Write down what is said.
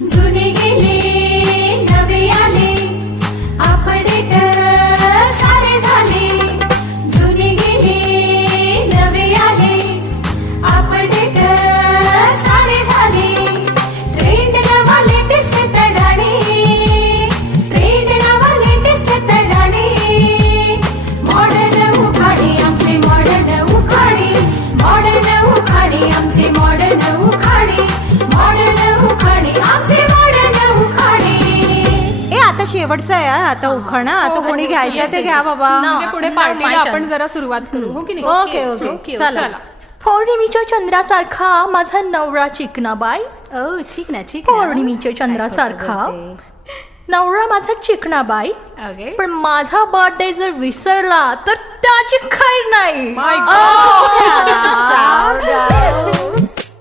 जुने गेले नवे आले अपडेट सारे झाले जुने गेले नवे आले अपडेट सारे झाले ट्रेंड नवा लेटेस्ट तराणे ट्रेंड नवा लेटेस्ट तराणे मॉडर्न उखाणे आमचे मॉडर्न उखाणे मॉडर्न उखाणे आमचे मॉडर्न उखाणे मॉडर्न उखाणे आमचे मॉडर्न उखाणे. ए आता शेवटचं आहे हा, आता उखाणा आता कोणी घ्यायचं ते घ्या बाबा. म्हणजे पुढे पार्टीला आपण जरा सुरुवात करू हो की नाही. ओके ओके चला. पौर्णिमेच्या चंद्रासारखा माझा नवरा चिकनाबाई. ओ चिकना पौर्णिमेच्या चंद्रासारखा नवरा माझा चिकनाबाई. ओके. पण माझा बर्थडे जर विसरला तर त्याची खैर नाही. शाबास.